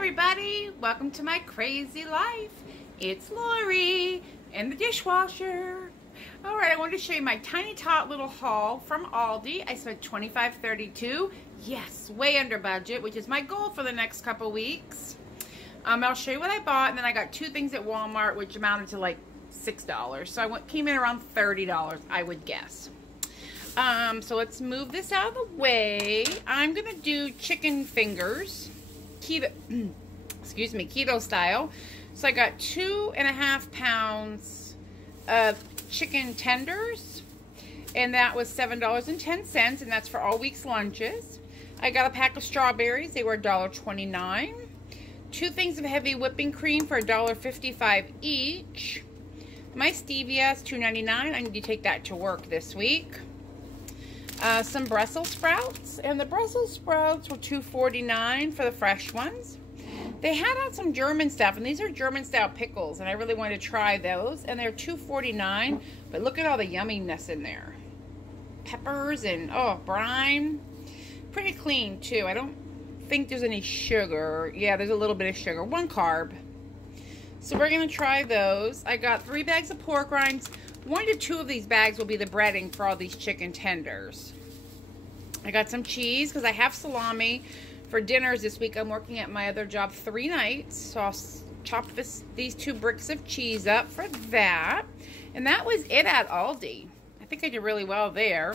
everybody, welcome to my crazy life. It's Lori and the dishwasher. Alright, I wanted to show you my tiny tot little haul from Aldi. I spent $25.32. Yes, way under budget, which is my goal for the next couple weeks. I'll show you what I bought, and then I got two things at Walmart which amounted to like $6. So I came in around $30, I would guess. So let's move this out of the way. I'm gonna do chicken fingers, keto, excuse me, keto style. So I got 2.5 pounds of chicken tenders, and that was $7.10, and that's for all week's lunches. I got a pack of strawberries. They were $1.29. Two things of heavy whipping cream for $1.55 each. My stevia is $2.99. I need to take that to work this week. Some Brussels sprouts, and the Brussels sprouts were $2.49 for the fresh ones. They had out some German stuff, and these are German style pickles, and I really wanted to try those, and they're $2.49, but look at all the yumminess in there. Peppers and, oh, brine. Pretty clean, too. I don't think there's any sugar. Yeah, there's a little bit of sugar. One carb. So we're going to try those. I got 3 bags of pork rinds. 1 to 2 of these bags will be the breading for all these chicken tenders. I got some cheese because I have salami for dinners this week. I'm working at my other job 3 nights, so I'll chop these 2 bricks of cheese up for that. And that was it at Aldi. I think I did really well there.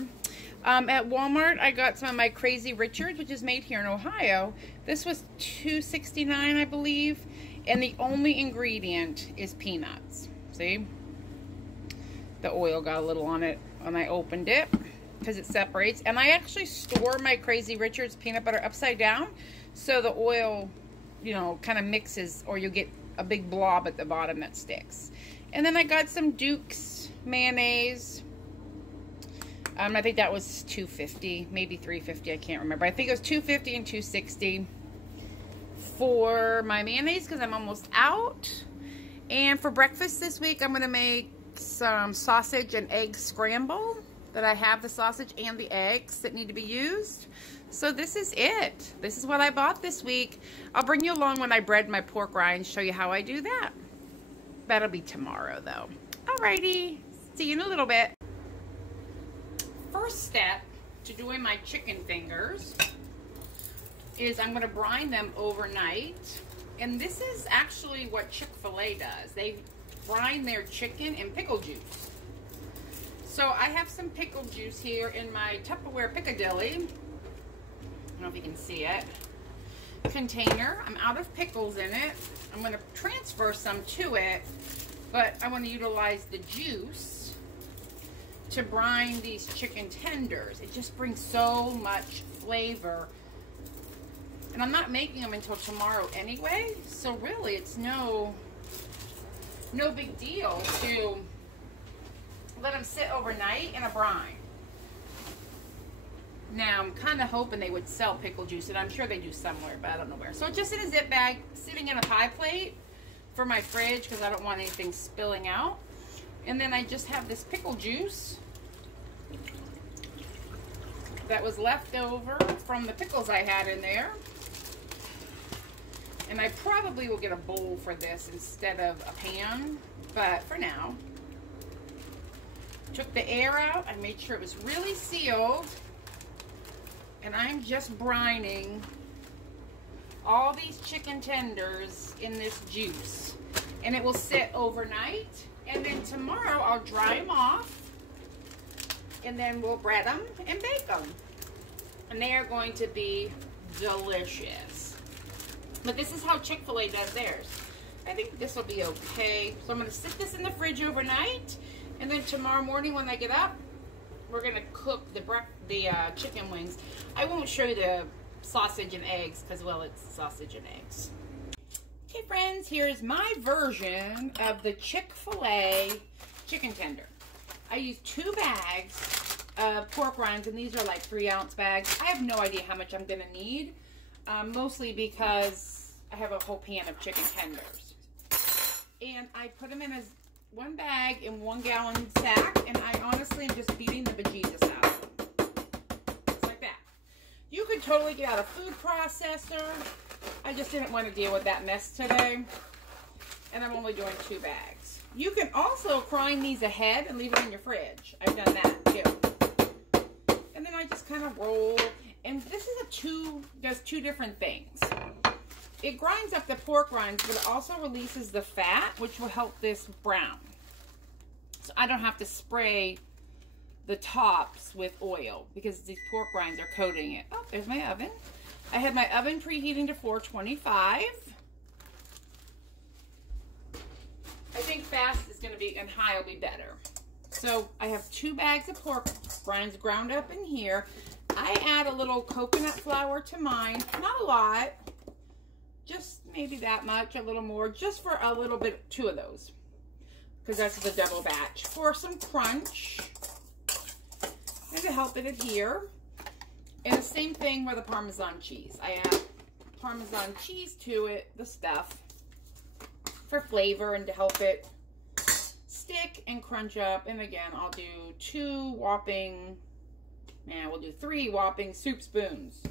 At Walmart, I got some of my Crazy Richards, which is made here in Ohio. This was $2.69, I believe, and the only ingredient is peanuts. See? The oil got a little on it when I opened it because it separates. And I actually store my Crazy Richards peanut butter upside down so the oil, you know, kind of mixes, or you'll get a big blob at the bottom that sticks. And then I got some Duke's mayonnaise. I think that was $2.50, maybe $3.50, I can't remember. I think it was $2.50 and $2.60 for my mayonnaise because I'm almost out. And for breakfast this week, I'm going to make some sausage and egg scramble. That I have the sausage and the eggs that need to be used. So this is it. This is what I bought this week. I'll bring you along when I bread my pork rinds, show you how I do that. That'll be tomorrow though. Alrighty, see you in a little bit. First step to doing my chicken fingers is I'm going to brine them overnight. And this is actually what Chick-fil-A does. They brine their chicken in pickle juice. So I have some pickle juice here in my Tupperware Piccadilly. I don't know if you can see it. Container. I'm out of pickles in it. I'm going to transfer some to it, but I want to utilize the juice to brine these chicken tenders. It just brings so much flavor. And I'm not making them until tomorrow anyway, so really it's no big deal to let them sit overnight in a brine. Now, I'm kind of hoping they would sell pickle juice, and I'm sure they do somewhere, but I don't know where. So just in a zip bag, sitting in a pie plate for my fridge because I don't want anything spilling out. And then I just have this pickle juice that was left over from the pickles I had in there. And I probably will get a bowl for this instead of a pan, but for now. Took the air out. I made sure it was really sealed. And I'm just brining all these chicken tenders in this juice. And it will sit overnight. And then tomorrow I'll dry them off. And then we'll bread them and bake them. And they are going to be delicious. But this is how Chick-fil-A does theirs. I think this will be okay. So I'm going to sit this in the fridge overnight. And then tomorrow morning when I get up, we're going to cook the chicken wings. I won't show you the sausage and eggs because, well, it's sausage and eggs. Okay, friends, here's my version of the Chick-fil-A chicken tender. I used 2 bags of pork rinds, and these are like 3-ounce bags. I have no idea how much I'm going to need, mostly because I have a whole pan of chicken tenders. And I put them in a 1 bag in 1 gallon sack, and I honestly am just beating the bejesus out of them. Just like that. You could totally get out a food processor I just didn't want to deal with that mess today. And I'm only doing 2 bags. You can also grind these ahead and leave it in your fridge. I've done that too. And then I just kind of roll. And this is does 2 different things. It grinds up the pork rinds, but it also releases the fat, which will help this brown. So I don't have to spray the tops with oil because these pork rinds are coating it. Oh, there's my oven. I had my oven preheating to 425. I think fast is going to be, and high will be better. So I have 2 bags of pork rinds ground up in here. I add a little coconut flour to mine, not a lot, just maybe that much, a little more, just for a little bit, 2 of those, because that's the double batch, for some crunch and to help it adhere. And the same thing with the Parmesan cheese. I add Parmesan cheese to it, the stuff, for flavor and to help it stick and crunch up. And again, I'll do 2 whopping, we'll do 3 whopping soup spoons.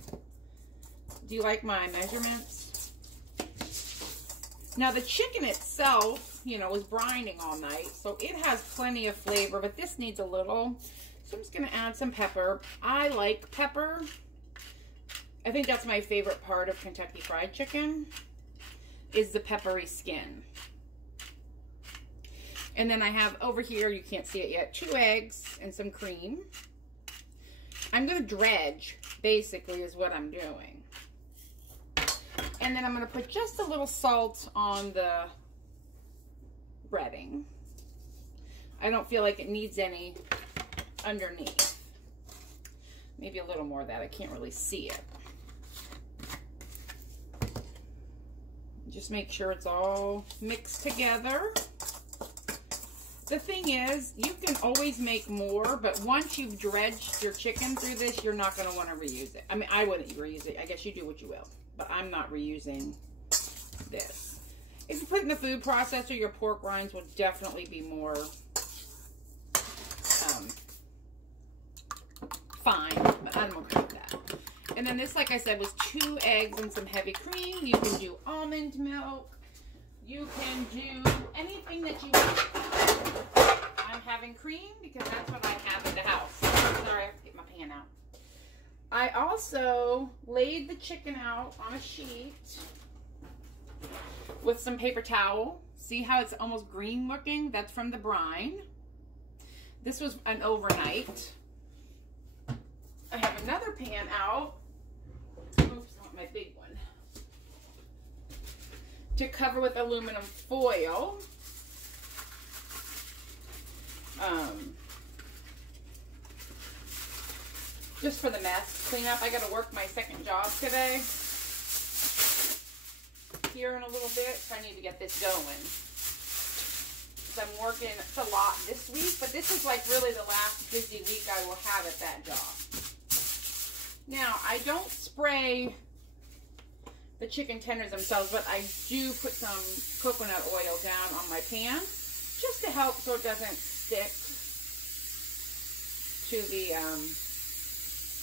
Do you like my measurements? Now the chicken itself, you know, was brining all night, so it has plenty of flavor, but this needs a little. So I'm just going to add some pepper. I like pepper. I think that's my favorite part of Kentucky Fried Chicken, is the peppery skin. And then I have over here, you can't see it yet, 2 eggs and some cream. I'm going to dredge, basically, is what I'm doing. And then I'm going to put just a little salt on the breading. I don't feel like it needs any underneath. Maybe a little more of that. I can't really see it. Just make sure it's all mixed together. The thing is, you can always make more, but once you've dredged your chicken through this, you're not going to want to reuse it. I mean, I wouldn't reuse it. I guess you do what you will, but I'm not reusing this. If you put it in the food processor, your pork rinds will definitely be more fine, but I'm okay with that. And then this, like I said, was 2 eggs and some heavy cream. You can do almond milk. You can do anything that you want. I'm having cream because that's what I have in the house. Sorry, I have to get my pan out. I also laid the chicken out on a sheet with some paper towel. See how it's almost green looking? That's from the brine. This was an overnight. I have another pan out. Oops, I want my big one. To cover with aluminum foil. Just for the mess cleanup. I got to work my second job today. Here in a little bit, so I need to get this going. Because I'm working, it's a lot this week, but this is like really the last busy week I will have at that job. Now, I don't spray the chicken tenders themselves, but I do put some coconut oil down on my pan just to help so it doesn't stick to the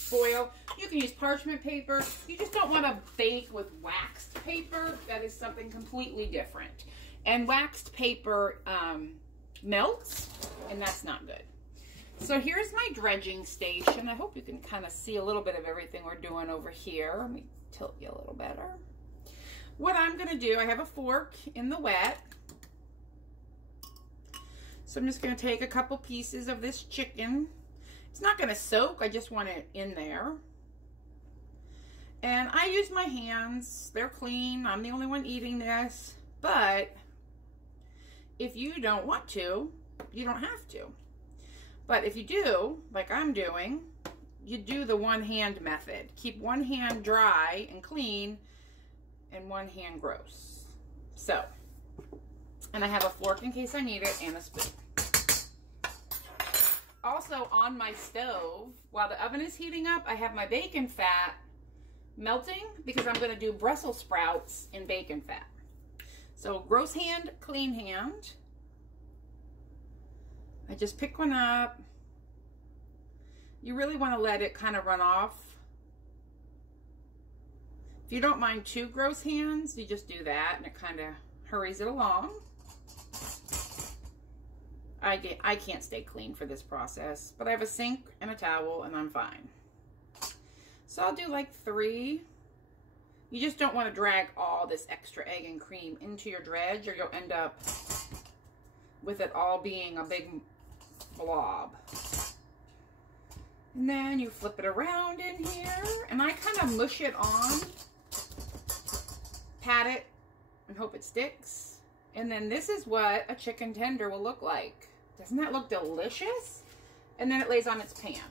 foil. You can use parchment paper. You just don't want to bake with waxed paper. That is something completely different. And waxed paper melts, and that's not good. So here's my dredging station. I hope you can kind of see a little bit of everything we're doing over here. Let me tilt you a little better. What I'm going to do, I have a fork in the wet. So I'm just going to take a couple pieces of this chicken. It's not going to soak. I just want it in there. And I use my hands. They're clean. I'm the only one eating this. But if you don't want to, you don't have to. But if you do, like I'm doing, you do the one hand method. Keep one hand dry and clean and one hand gross. So, and I have a fork in case I need it and a spoon. Also on my stove, while the oven is heating up, I have my bacon fat melting because I'm going to do Brussels sprouts in bacon fat. So gross hand, clean hand. I just pick one up. You really want to let it kind of run off. If you don't mind 2 gross hands, you just do that and it kind of hurries it along. I can't stay clean for this process, but I have a sink and a towel and I'm fine. So I'll do like 3. You just don't want to drag all this extra egg and cream into your dredge or you'll end up with it all being a big blob. And then you flip it around in here and I kind of mush it on, pat it and hope it sticks. And then this is what a chicken tender will look like. Doesn't that look delicious? And then it lays on its pan.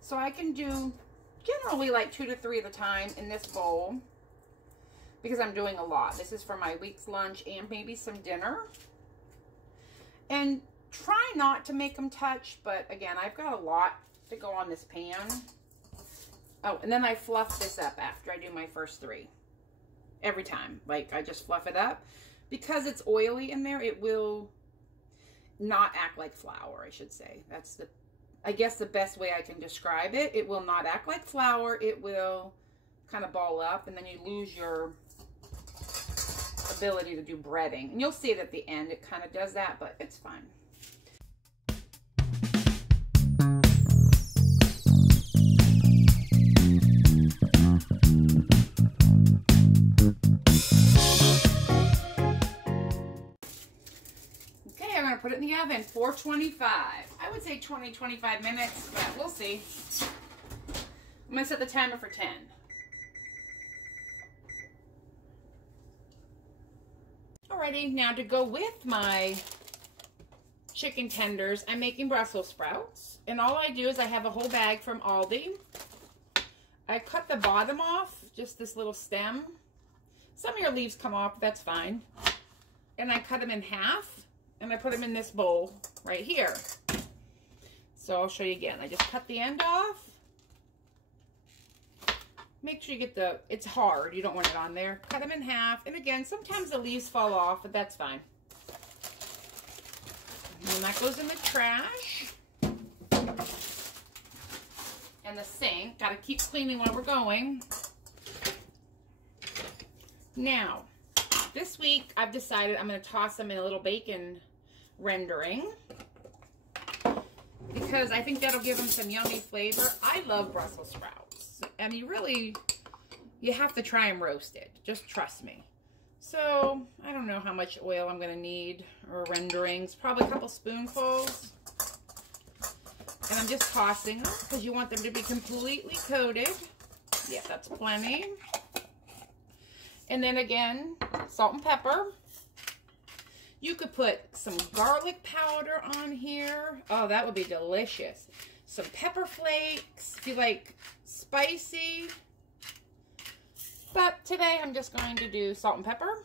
So I can do generally like 2 to 3 at a time in this bowl because I'm doing a lot. This is for my week's lunch and maybe some dinner. And try not to make them touch, but again, I've got a lot to go on this pan. Oh, and then I fluff this up after I do my first 3. Every time. Like, I just fluff it up. Because it's oily in there, it will not act like flour, I should say. That's the, I guess, the best way I can describe it. It will not act like flour. It will kind of ball up, and then you lose your ability to do breading. And you'll see it at the end. It kind of does that, but it's fine. Put it in the oven, 425. I would say 20-25 minutes, but we'll see. I'm gonna set the timer for 10. Alrighty, now to go with my chicken tenders, I'm making Brussels sprouts. And all I do is I have a whole bag from Aldi. I cut the bottom off, just this little stem. Some of your leaves come off, but that's fine. And I cut them in half. And I put them in this bowl right here. So I'll show you again. I just cut the end off. Make sure you get the, it's hard. You don't want it on there. Cut them in half. And again, sometimes the leaves fall off, but that's fine. And that goes in the trash. And the sink. Got to keep cleaning while we're going. Now, this week I've decided I'm going to toss them in a little bacon rendering because I think that'll give them some yummy flavor. I love Brussels sprouts. And you have to try them roasted. Just trust me. So, I don't know how much oil I'm going to need or renderings. Probably a couple spoonfuls. And I'm just tossing them because you want them to be completely coated. Yeah, that's plenty. And then again, salt and pepper. You could put some garlic powder on here. Oh, that would be delicious. Some pepper flakes if you like spicy. But today I'm just going to do salt and pepper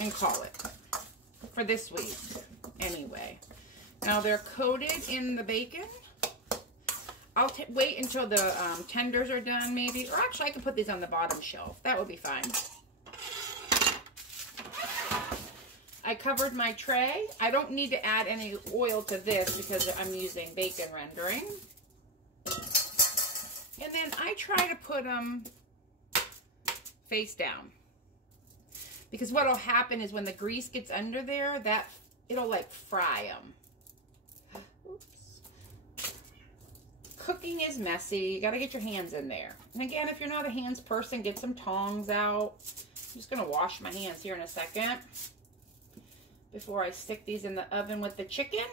and call it for this week anyway. Now they're coated in the bacon. I'll wait until the tenders are done maybe. Or actually I could put these on the bottom shelf. That would be fine. I covered my tray. I don't need to add any oil to this because I'm using bacon rendering. And then I try to put them face down. Because what will happen is when the grease gets under there, it'll like fry them. Oops. Cooking is messy. You got to get your hands in there. And again, if you're not a hands person, get some tongs out. I'm just going to wash my hands here in a second before I stick these in the oven with the chicken.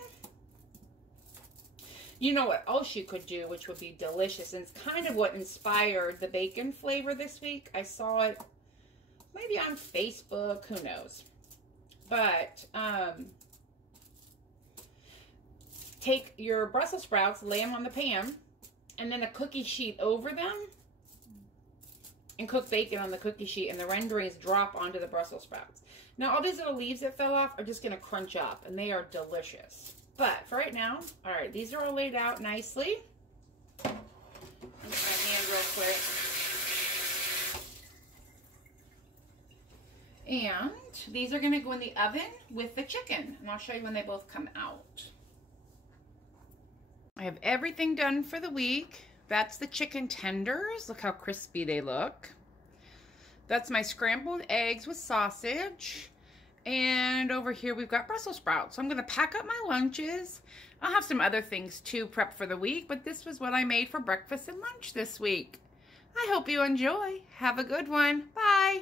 You know what else you could do, which would be delicious, and it's kind of what inspired the bacon flavor this week. I saw it maybe on Facebook, who knows. But take your Brussels sprouts, lay them on the pan, and then a cookie sheet over them, and cook bacon on the cookie sheet, and the renderings drop onto the Brussels sprouts. Now, all these little leaves that fell off are just going to crunch up, and they are delicious. But for right now, all right, these are all laid out nicely. I'll get my hand real quick. And these are going to go in the oven with the chicken, and I'll show you when they both come out. I have everything done for the week. That's the chicken tenders. Look how crispy they look. That's my scrambled eggs with sausage. And over here we've got Brussels sprouts. So I'm going to pack up my lunches. I'll have some other things to prep for the week, but this was what I made for breakfast and lunch this week. I hope you enjoy. Have a good one. Bye.